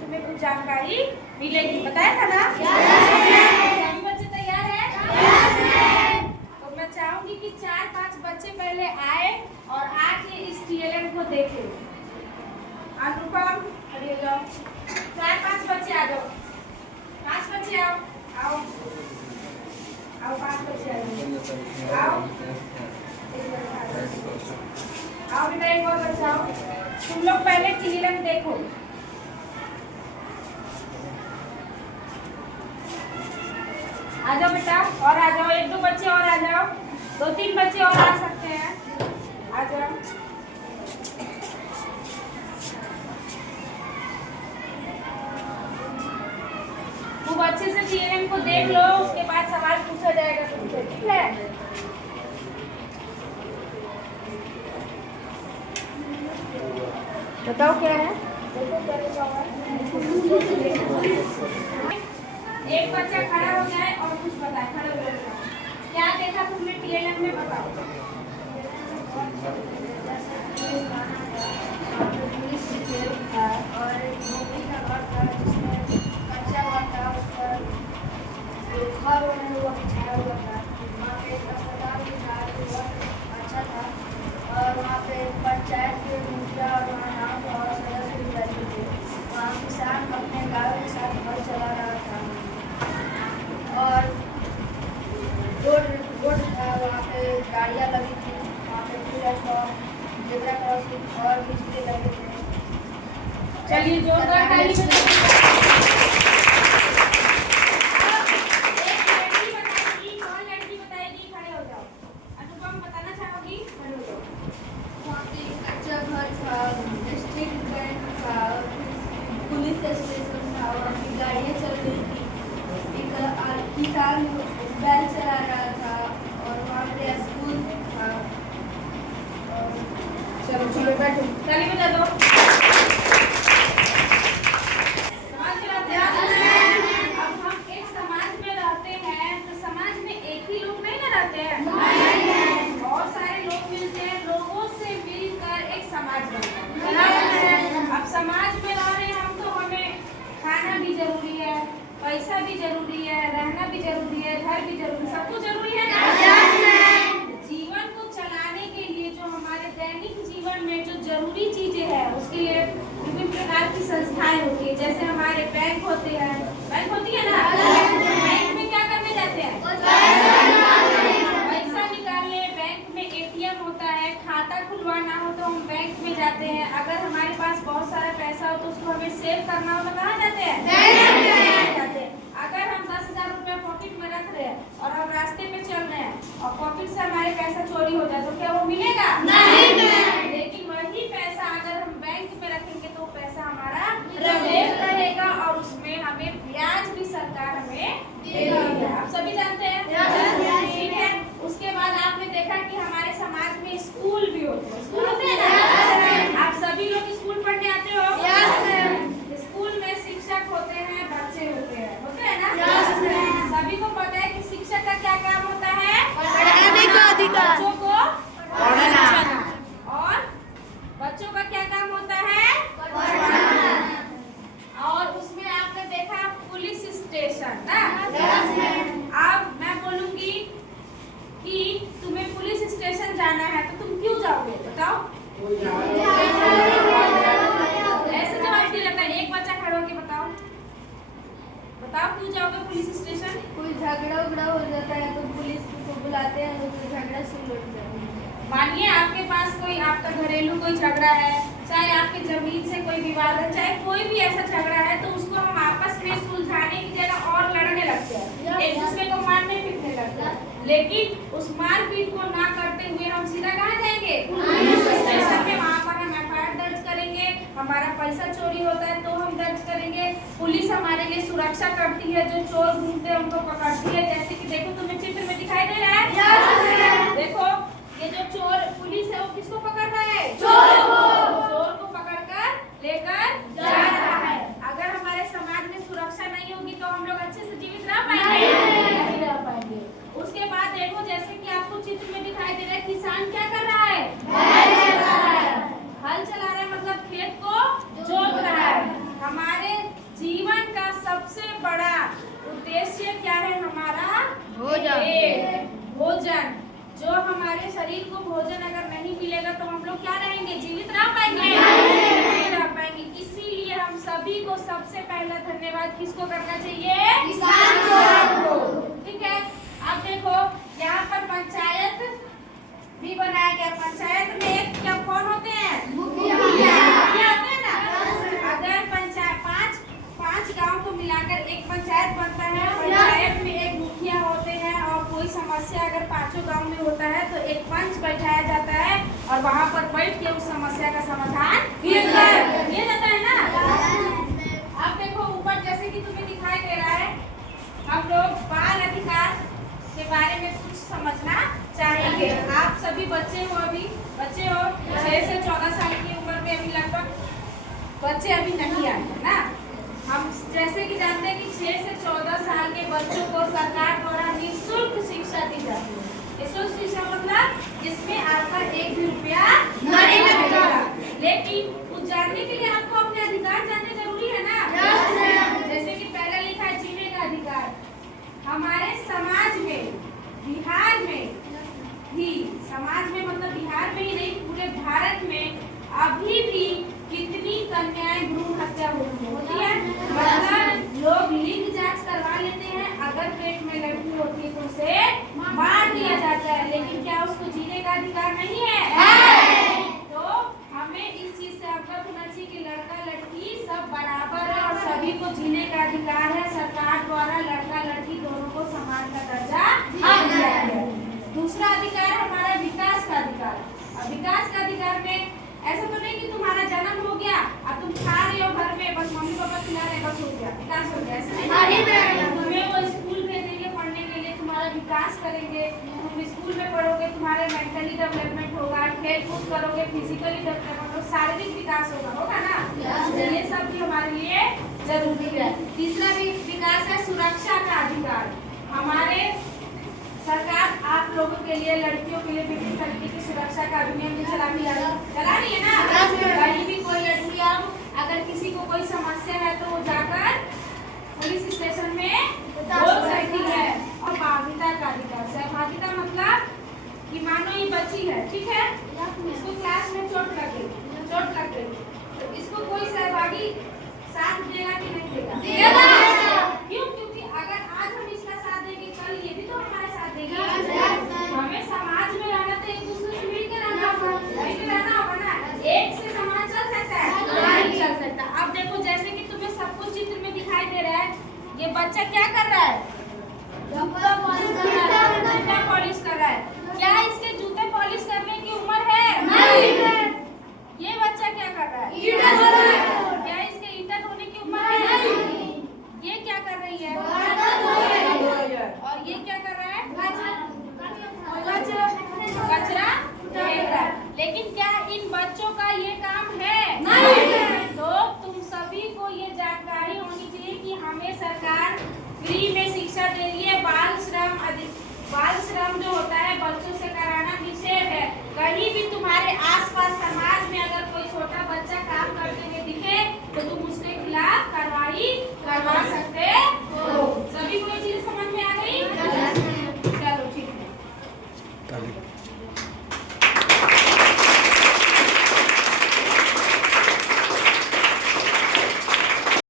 तुम्हें कुछ जानकारी मिलेगी। बताया था ना? सभी बच्चे तैयार हैं? तो मैं चाहूंगी कि 4-5 बच्चे पहले आए और आके इस TLM को देखें। अनुपम, अरे जाओ, 4-5 बच्चे आ जाओ। 5 बच्चे आओ, आओ, आओ, 5 बच्चे आओ, आओ, आओ बेटा, एक और बच्चा आओ। तुम लोग पहले TLM देखो। आ जाओ बेटा, और आ जाओ, 1-2 बच्चे और आ जाओ, 2-3 बच्चे और आ सकते हैं, आ जाओ। खूब अच्छे से TLM को देख लो, उसके बाद सवाल पूछा जाएगा तुमसे, ठीक है? बताओ क्या है? एक बच्चा खड़ा हो जाए और कुछ बताए, खड़े हो जाए। क्या देखा तुमने TLM में, बताओ। और मोदी का घर था जिसमें कच्चा हुआ था, उस पर घर होने हुआ बिछाया हुआ था। वहाँ पे एक अस्पताल भी था जो बहुत अच्छा था, और वहाँ पे पंचायत के मुखिया और वहाँ नाम और सदस्य भी रहते थे। वहाँ किसान अपने गायों के साथ घर चला रहा था, और रोड था, वहाँ पे गाड़ियाँ लगी थी, वहाँ पे पूरा स्टॉप, जेब्रा क्रॉसिंग और बिजली लगे थे। चलिए जोरदार ताली बजाइए। एक लड़की बताएगी, कौन लड़की बताएगी? खड़े हो जाओ। अनुपम बताना चाहोगी? खड़े हो जाओ। वहाँ पे एक अच्छा घर था, स्टेट बैंक था, पुलिस स्टेशन था, वहाँ की गाड़ियाँ चल रही थी, एक किसान बैल चला रहा था, और वहाँ पे स्कूल था। चलो चलो बैठो, ताली बजा दो। अब हम एक समाज में रहते हैं, तो समाज में एक ही लोग नहीं ना रहते हैं, बहुत सारे लोग मिलते हैं, लोगों से मिलकर एक समाज बनता है। अब समाज में रह रहे हैं हम, तो हमें खाना भी जरूरी है, पैसा भी जरूरी है, रहना भी जरूरी है, घर भी जरूरी है, सब कुछ जरूरी है ना? जीवन को चलाने के लिए जो हमारे दैनिक जीवन में जो जरूरी चीजें हैं, उसके लिए विभिन्न प्रकार की संस्थाएं होती है। जैसे हमारे बैंक होते हैं, बैंक होती है ना? बैंक में क्या करने जाते हैं? पैसा निकालने। बैंक में ATM होता है, खाता खुलवाना हो तो हम बैंक में जाते हैं। अगर हमारे पास बहुत सारा पैसा हो तो उसको हमें सेव करना हो तो कहाँ जाते हैं? जाते हैं। अगर हम 10,000 रुपया पॉकेट में रख रहे हैं और हम रास्ते पे चल रहे हैं और पॉकेट से हमारे पैसा चोरी हो जाए तो क्या वो मिलेगा? नहीं। लेकिन वही पैसा अगर हम बैंक में रखेंगे तो पैसा हमारा सेफ रहेगा, और उसमें हमें ब्याज भी सरकार हमें देगी। आप सभी जानते हैं? ठीक है। उसके बाद आपने देखा कि हमारे समाज में स्कूल भी होते हैं। स्कूल होते हैं ना? आप सभी लोग स्कूल पढ़ने आते हो? स्कूल में शिक्षक होते हैं, बच्चे होते हैं ना? सभी को पता है कि शिक्षक का क्या काम होता है? बच्चों को पढ़ाना। और बच्चों का क्या काम होता है? और उसमें आपने देखा पुलिस स्टेशन ना? अब मैं बोलूंगी कि तुम्हें पुलिस स्टेशन जाना है तो तुम क्यों जाओगे? बताओ। ऐसे जवाब दिया जाता है। एक बच्चा खड़ा होके बताओ, बताओ क्यों जाओगे पुलिस स्टेशन? कोई झगड़ा उगड़ा हो जाता है तो पुलिस को बुलाते हैं, तो झगड़ा सुलझ जाता है। मानिए आपके पास कोई, आपका घरेलू कोई झगड़ा है, चाहे आपके जमीन से कोई विवाद है, चाहे कोई भी ऐसा झगड़ा है, तो उसको हम आपस में सुलझाने की जगह और लड़ने लगते हैं, एक दूसरे को मारने पीटने लगते हैं। लेकिन उस मारपीट को ना करते हुए हम सीधा कहाँ जाएंगे? पुलिस स्टेशन में। वहाँ पर हम FIR दर्ज करेंगे। हमारा पैसा चोरी होता है तो हम दर्ज करेंगे। पुलिस हमारे लिए सुरक्षा करती है, जो चोर घूमते हैं उनको पकड़ती है। जैसे कि देखो, तुम्हें चित्र में दिखाई दे रहा है? देखो, ये जो चोर पुलिस है वो किसको पकड़ रहा है? चोर को पकड़कर लेकर जा रहा है। अगर हमारे समाज में सुरक्षा नहीं होगी तो हम लोग अच्छे से जीवित रह पाएंगे? नहीं रह पाएंगे। उसके बाद देखो, जैसे कि आपको चित्र में दिखाई दे रहा है, किसान क्या कर रहा है? हल चला रहा है, मतलब खेत को जोत रहा है। हमारे भोजन। जो हमारे शरीर को भोजन अगर नहीं मिलेगा तो हम लोग क्या रहेंगे, जीवित रह पाएंगे? नहीं रह पाएंगे। इसीलिए हम सभी को सबसे पहला धन्यवाद किसको करना चाहिए? किसान को। ठीक है। अब देखो यहाँ पर पंचायत भी बनाया गया। पंचायत में क्या कौन होते हैं? मुखिया होते हैं ना। अगर पंचायत पांच गांव को मिलाकर एक पंचायत बनता है। पंचायत में एक मुखिया होते हैं और कोई समस्या अगर पांचों गांव में होता है तो एक पंच बैठाया जाता है और वहां पर बैठ के उस समस्या का समाधान किया जाता है ना। अब देखो ऊपर जैसे कि तुम्हें दिखाई दे रहा है, हम लोग बाल अधिकार के बारे में कुछ समझना चाहेंगे। आप सभी बच्चे हो, अभी बच्चे हो, 6 से 14 साल की उम्र में अभी लगभग बच्चे अभी नहीं आए हैं ना। हम जैसे कि जानते हैं कि 6 से 14 साल के बच्चों को सरकार द्वारा निःशुल्क शिक्षा दी जाती है। निःशुल्क शिक्षा मतलब जिसमें आपका 1 भी रुपया नहीं लगेगा। लेकिन कुछ जानने के लिए आपको अपने अधिकार जानने जरूरी है ना। जैसे कि पहला लिखा है जीने का अधिकार। हमारे समाज में, बिहार में ही, समाज में मतलब बिहार में ही नहीं पूरे भारत में अभी भी कितनी कन्याएं भ्रूण हत्या होती है। मतलब लोग लिंग जांच करवा लेते हैं, अगर पेट में लड़की होती है तो उसे मार दिया जाता है, लेकिन क्या उसको जीने का अधिकार नहीं है? तो हमें इस चीज से अवगत होना चाहिए कि लड़का लड़की सब बराबर है और सभी को जीने का अधिकार है। सरकार द्वारा लड़का लड़की दोनों को समान का दर्जा दिया गया है। दूसरा अधिकार है हमारा विकास का अधिकार। और विकास का अधिकार में ऐसा तो नहीं कि तुम्हारा जन्म हो गया और तुम खा रहे हो घर में, बस मम्मी पापा खिला रहे, बस हो गया, विकास हो गया, ऐसा नहीं। तुम्हें वो स्कूल भेजेंगे पढ़ने के लिए, तुम्हारा विकास करेंगे, तुम स्कूल में पढ़ोगे, तुम्हारे मेंटली डेवलपमेंट होगा, खेल कूद करोगे, फिजिकली डेवलपमेंट होगा, शारीरिक विकास होगा ना। ये सब भी हमारे लिए जरूरी है। तीसरा भी विकास है सुरक्षा का अधिकार। हमारे सरकार आप लोगों के लिए, लड़कियों के लिए विभिन्न तरीके की सुरक्षा का अधिनियम भी चला रही है ना। कहीं भी कोई लड़की अब अगर किसी को कोई समस्या है तो वो जाकर पुलिस स्टेशन में बोल सकती है। और सहभागिता का अधिकार। सहभागिता मतलब कि मानो ये बच्ची है, ठीक है, इसको क्लास में चोट लग गई तो इसको कोई सहभागी साथ देगा कि नहीं देगा? क्यों? क्योंकि अगर आज हम इसका साथ देंगे कल ये भी तो हमारा साथ देगी। हमें समाज में रहना तो एक दूसरे से मिलकर रहना होगा ना। एक से समाज चल सकता है? नहीं चल सकता। अब देखो जैसे कि तुम्हें सब कुछ चित्र में दिखाई दे रहा है, ये बच्चा क्या कर रहा है? जूता पॉलिश कर रहा है। क्या इसके जूते पॉलिश करने की उम्र है? नहीं। ये बच्चा क्या कर रहा है? ईंटा धो रहा है। क्या इसके ईंटा धोने की उम्र है? नहीं। ये क्या कर रही है? और ये क्या कर रहा है? कचरा फेंक रहा है। लेकिन क्या इन बच्चों का ये काम है? नहीं। तो तुम सभी को ये जानकारी होनी चाहिए कि हमें सरकार फ्री में शिक्षा दे रही है। बाल श्रम जो होता है बच्चों से कराना निषेध है। कहीं भी तुम्हारे आसपास समाज में अगर कोई छोटा बच्चा काम करते हुए दिखे तो तुम उसके खिलाफ कार्रवाई करवा सकते हो। सभी को ये चीज समझ में आ गई? चलो ठीक है।